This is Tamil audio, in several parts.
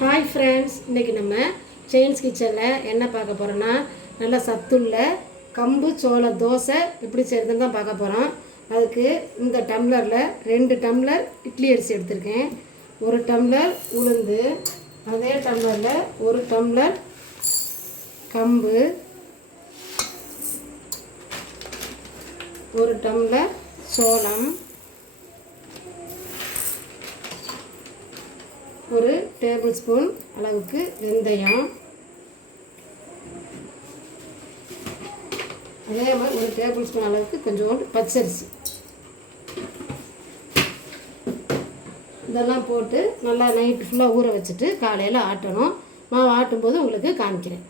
ஹாய் ஃப்ரெண்ட்ஸ், இன்றைக்கி நம்ம செயின்ஸ் கிச்சனில் என்ன பார்க்க போகிறோன்னா நல்லா சத்துள்ள கம்பு சோள தோசை எப்படி செய்கிறதுன்னு தான் பார்க்க போகிறோம். அதுக்கு இந்த டம்ளரில் 2 டம்ளர் இட்லி அரிசி எடுத்திருக்கேன், 1 டம்ளர் உளுந்து, அதே டம்ளரில் 1 டம்ளர் கம்பு, 1 டம்ளர் சோளம், 1 டேபிள் ஸ்பூன் அளவுக்கு வெந்தயம், அதே மாதிரி 1 டேபிள் ஸ்பூன் அளவுக்கு கொஞ்சோண்டு பச்சரிசி. இதெல்லாம் போட்டு நல்லா நைட்டு ஃபுல்லாக ஊற வச்சுட்டு காலையில் ஆட்டணும். மாவு ஆட்டும்போது உங்களுக்கு காமிக்கிறேன்.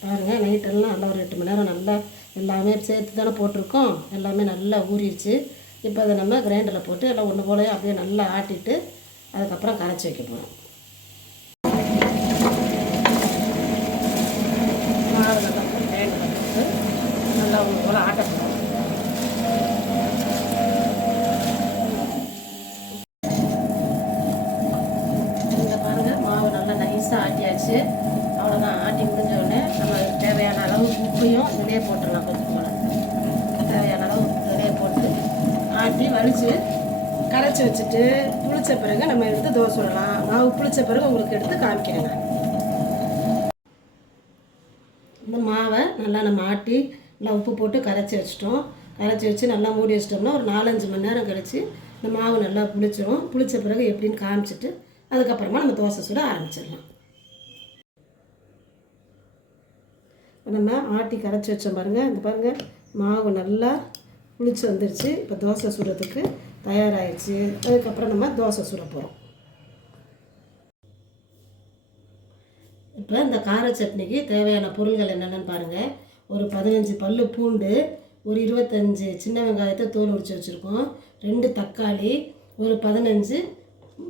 பாருங்கள், நைட்டெல்லாம் நல்லா ஒரு 8 மணி நேரம் நல்லா எல்லாமே சேர்த்து தானே போட்டிருக்கோம். எல்லாமே நல்லா ஊறிடுச்சு. இப்போ அதை நம்ம கிரைண்டரில் போட்டு எல்லாம் ஒன்று போல அப்படியே நல்லா ஆட்டிட்டு அதுக்கப்புறம் கரைச்சி வைக்க போகிறோம். மாவு நல்லா கிரைண்டரில் போட்டு நல்லா ஒன்று போல் ஆட்ட போகிறோம். இந்த பாருங்கள், மாவு நல்லா நைஸாக ஆட்டியாச்சு. அவ்வளோதான். ஆட்டி முடிஞ்ச உடனே நம்ம தேவையான அளவு உப்பையும் இதிலே போட்டுடலாம். கொஞ்சம் போல் தேவையான அளவு இதிலே போட்டு ஆட்டி வலித்து கரைச்சி வச்சுட்டு புளிச்ச பிறகு நம்ம எடுத்து தோசை சுடலாம். மாவு புளிச்ச பிறகு உங்களுக்கு எடுத்து காமிக்கிறேன். இந்த மாவை நல்லா நம்ம ஆட்டி நல்லா உப்பு போட்டு கரைச்சி வச்சிட்டோம். கரைச்சி வச்சு நல்லா மூடி வச்சிட்டோம்னா ஒரு 4-5 மணி நேரம் கழித்து இந்த மாவு நல்லா புளிச்சிடும். புளிச்ச பிறகு எப்படின்னு காமிச்சிட்டு அதுக்கப்புறமா நம்ம தோசை சுட ஆரம்பிச்சிடலாம். நம்ம ஆட்டி கரைச்சி வச்சோம் பாருங்கள். இந்த பாருங்கள், மாவு நல்லா புளிச்சு வந்துடுச்சு. இப்போ தோசை சுடுறதுக்கு தயாராகிடுச்சு. அதுக்கப்புறம் நம்ம தோசை சுட போகிறோம். இப்போ இந்த கார சட்னிக்கு தேவையான பொருள்கள் என்னென்னு பாருங்கள். ஒரு 15 பல்லு பூண்டு, ஒரு 25 சின்ன வெங்காயத்தை தோல் உரித்து வச்சுருக்கோம், 2 தக்காளி, ஒரு 15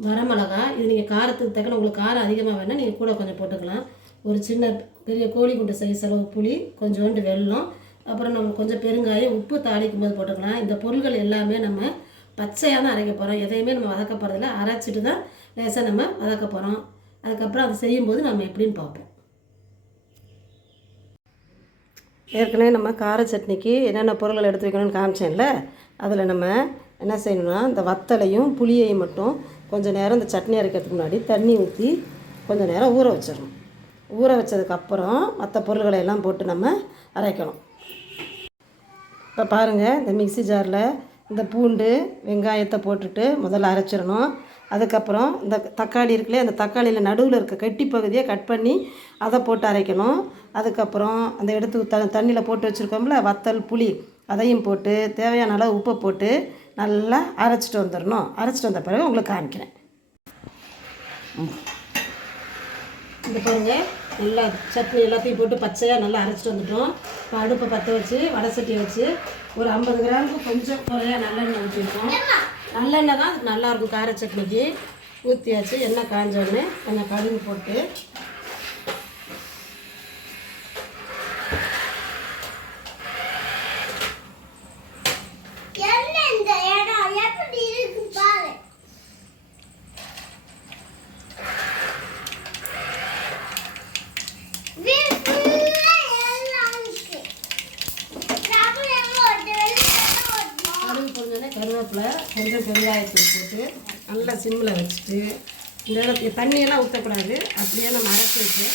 வரமிளகா. இது நீங்கள் காரத்துக்கு தக்கன உங்களுக்கு காரம் அதிகமாக வேணால் நீங்கள் கூட கொஞ்சம் போட்டுக்கலாம். ஒரு சின்ன பெரிய கோழி குண்டு சைஸ் அளவு புளி, கொஞ்சோண்டு வெல்லம், அப்புறம் நம்ம கொஞ்சம் பெருங்காயம், உப்பு தாளிக்கும் போது போட்டுக்கலாம். இந்த பொருள்கள் எல்லாமே நம்ம பச்சையாக தான் அரைக்க போகிறோம். எதையுமே நம்ம வதக்க போகிறதில்ல, அரைச்சிட்டு தான் லேசாக நம்ம வதக்க போகிறோம். அதுக்கப்புறம் அதை செய்யும்போது நம்ம எப்படின்னு பார்ப்போம். ஏற்கனவே நம்ம கார சட்னிக்கு என்னென்ன பொருள்கள் எடுத்து வைக்கணும்னு காமிச்சேன்ல, அதில் நம்ம என்ன செய்யணும்னா இந்த வத்தலையும் புளியையும் மட்டும் கொஞ்சம் நேரம் இந்த சட்னி அரைக்கிறதுக்கு முன்னாடி தண்ணி ஊற்றி கொஞ்சம் நேரம் ஊற வச்சிடணும். ஊற வச்சதுக்கப்புறம் மற்ற பொருள்களை எல்லாம் போட்டு நம்ம அரைக்கணும். இப்போ பாருங்கள், இந்த மிக்ஸி ஜாரில் இந்த பூண்டு வெங்காயத்தை போட்டுட்டு முதல்ல அரைச்சிடணும். அதுக்கப்புறம் இந்த தக்காளி இருக்குல்லையே, அந்த தக்காளியில் நடுவில் இருக்க கட்டி பகுதியை கட் பண்ணி அதை போட்டு அரைக்கணும். அதுக்கப்புறம் அந்த எடுத்து தண்ணியில் போட்டு வச்சுருக்கோம்ல வத்தல் புளி, அதையும் போட்டு தேவையான அளவு உப்பை போட்டு நல்லா அரைச்சிட்டு வந்துடணும். அரைச்சிட்டு வந்த பிறகு உங்களுக்கு காமிக்கிறேன். இந்த பாருங்கள், நல்லா சட்னி எல்லாத்தையும் போட்டு பச்சையாக நல்லா அரைச்சிட்டு வந்துட்டோம். இப்போ அடுப்பை பற்ற வச்சு வடை சட்டியை வச்சு ஒரு 50 கிராமுக்கு கொஞ்சம் குறையா நல்லெண்ணெய் ஊற்றிருக்கோம். நல்லெண்ணெய் தான் நல்லாயிருக்கும் கார சட்னிக்கு. ஊற்றியாச்சு. எண்ணெய் காஞ்சோடனே கொஞ்சம் கடுகு போட்டு கருவேப்பிலை, கொஞ்சம் பெருங்காயத்தூள் போட்டு நல்லா சிம்மில் வச்சுட்டு இந்த தண்ணியெல்லாம் ஊற்றக்கூடாது, அப்படியே நம்ம அரைச்சி வச்சு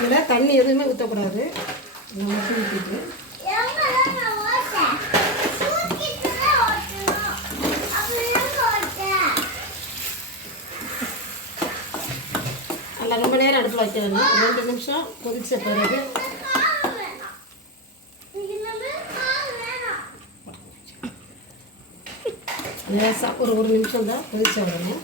இதில் தண்ணி எதுவுமே ஊற்றக்கூடாது. மட்டும் ஊற்றிட்டு நல்லா ரொம்ப நேரம் அடுப்பில் வைக்க வேணும். 2 நிமிஷம் கொதித்த பிறகு லேசாக ஒரு 1 நிமிஷம் தான் கொதிச்ச உடனே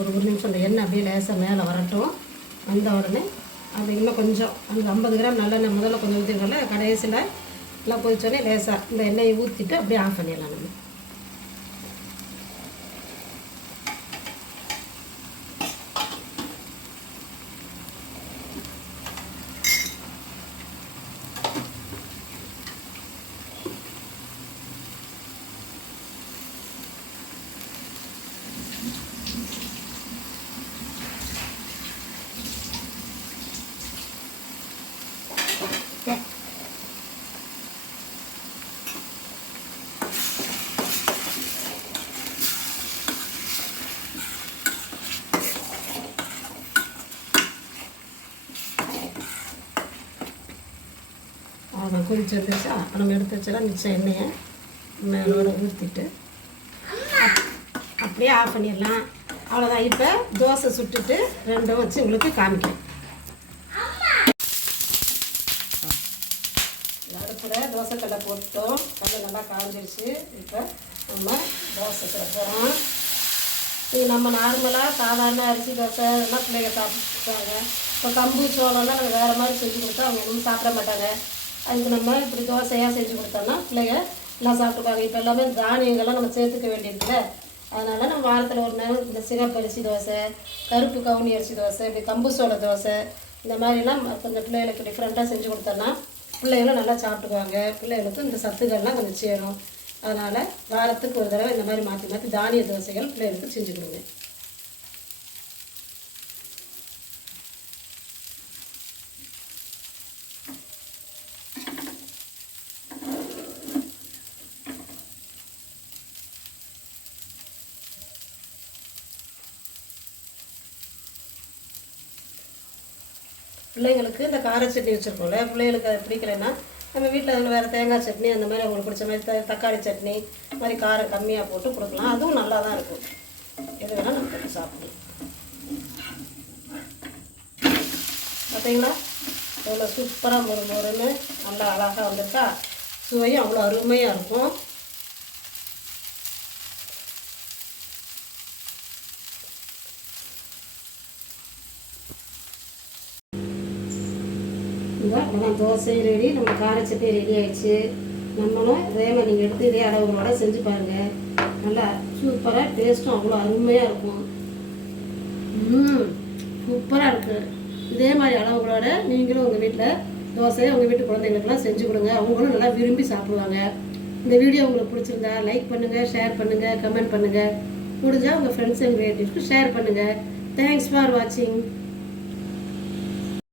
ஒரு நிமிஷம் அந்த எண்ணெய் அப்படியே லேசாக மேலே வரட்டும். வந்த உடனே அது இன்னும் கொஞ்சம் அந்த 50 கிராம் நல்லெண்ணெய் முதல்ல கொஞ்சம் ஊற்றிருக்கோம்ல, கடைசியில் எல்லாம் கொதிச்சோடனே லேசாக இந்த எண்ணெயை ஊற்றிட்டு அப்படியே ஆஃப் பண்ணிடலாம் நம்ம. அவ்வளோதான், கொதிச்சு வந்துருச்சா. அப்போ நம்ம எடுத்து வச்சலாம் மிச்சம் எண்ணெயை மேலோட ஊற்றிட்டு அப்படியே ஆஃப் பண்ணிடலாம். அவ்வளோதான். இப்போ தோசை சுட்டுட்டு ரெண்டும் வச்சு உங்களுக்கு காமிக்கிறேன். அடுப்பில் தோசைக்கல்லை போட்டோம், கல்லை நல்லா காஞ்சிருச்சு. இப்போ நம்ம தோசை சுடுறோம். இது நம்ம நார்மலாக சாதாரண அரிசி தோசை இதெல்லாம் பிள்ளைங்க சாப்பிட்டுருக்காங்க. இப்போ கம்பு சோளம்லாம் நம்ம வேறு மாதிரி செஞ்சு கொடுத்தா அவங்க ஒன்றும் சாப்பிட மாட்டாங்க. அதுக்கு நம்ம இப்படி தோசையாக செஞ்சு கொடுத்தோம்னா பிள்ளைங்க எல்லாம் சாப்பிட்டுப்பாங்க. இப்போ எல்லாமே தானியங்கள்லாம் நம்ம சேர்த்துக்க வேண்டியிருக்குல்ல, அதனால் நம்ம வாரத்தில் ஒரு நேரம் இந்த சிகப்பு அரிசி தோசை, கருப்பு கவுனி அரிசி தோசை, இப்படி கம்பு சோள தோசை இந்த மாதிரிலாம் கொஞ்சம் பிள்ளைகளுக்கு டிஃப்ரெண்ட்டாக செஞ்சு கொடுத்தோன்னா பிள்ளைகளும் நல்லா சாப்பிட்டுக்குவாங்க. பிள்ளைகளுக்கும் இந்த சத்துக்கள்லாம் கொஞ்சம் சேரும். அதனால் வாரத்துக்கு ஒரு தடவை இந்த மாதிரி மாற்றி மாற்றி தானிய தோசைகள் பிள்ளைகளுக்கு செஞ்சு கொடுங்க. பிள்ளைங்களுக்கு இந்த கார சட்னி வச்சுருக்கோம்ல, பிள்ளைகளுக்கு அது பிடிக்கலைன்னா நம்ம வீட்டில் அதில் வேறு தேங்காய் சட்னி அந்த மாதிரி அவங்களுக்கு பிடிச்ச மாதிரி தக்காளி சட்னி மாதிரி காரம் கம்மியாக போட்டு கொடுக்கலாம். அதுவும் நல்லா தான் இருக்கும். எது வேணால் நம்ம போட்டு சாப்பிடலாம். பார்த்தீங்களா எவ்வளோ சூப்பராக மொறுன்னு நல்லா அழகாக வந்திருக்கா. சுவையும் அவ்வளோ அருமையாக இருக்கும். அவ்வளோதான், தோசை ரெடி, நம்ம கார சட்னி ரெடி ஆகிடுச்சு. நம்மளும் இதே மாதிரி நீங்கள் எடுத்து இதே அளவுகளோட செஞ்சு பாருங்கள். நல்லா சூப்பராக டேஸ்ட்டும் அவ்வளோ அருமையாக இருக்கும். சூப்பராக இருக்குது. இதே மாதிரி அளவுகளோட நீங்களும் உங்கள் வீட்டில் தோசையை உங்கள் வீட்டு குழந்தைங்களுக்கெல்லாம் செஞ்சு கொடுங்க. அவங்களும் நல்லா விரும்பி சாப்பிடுவாங்க. இந்த வீடியோ உங்களுக்கு பிடிச்சிருந்தா லைக் பண்ணுங்கள், ஷேர் பண்ணுங்கள், கமெண்ட் பண்ணுங்கள். முடிஞ்சால் உங்கள் ஃப்ரெண்ட்ஸ் அண்ட் ரிலேட்டிவ்ஸ்க்கு ஷேர் பண்ணுங்கள். தேங்க்ஸ் ஃபார் வாட்சிங்.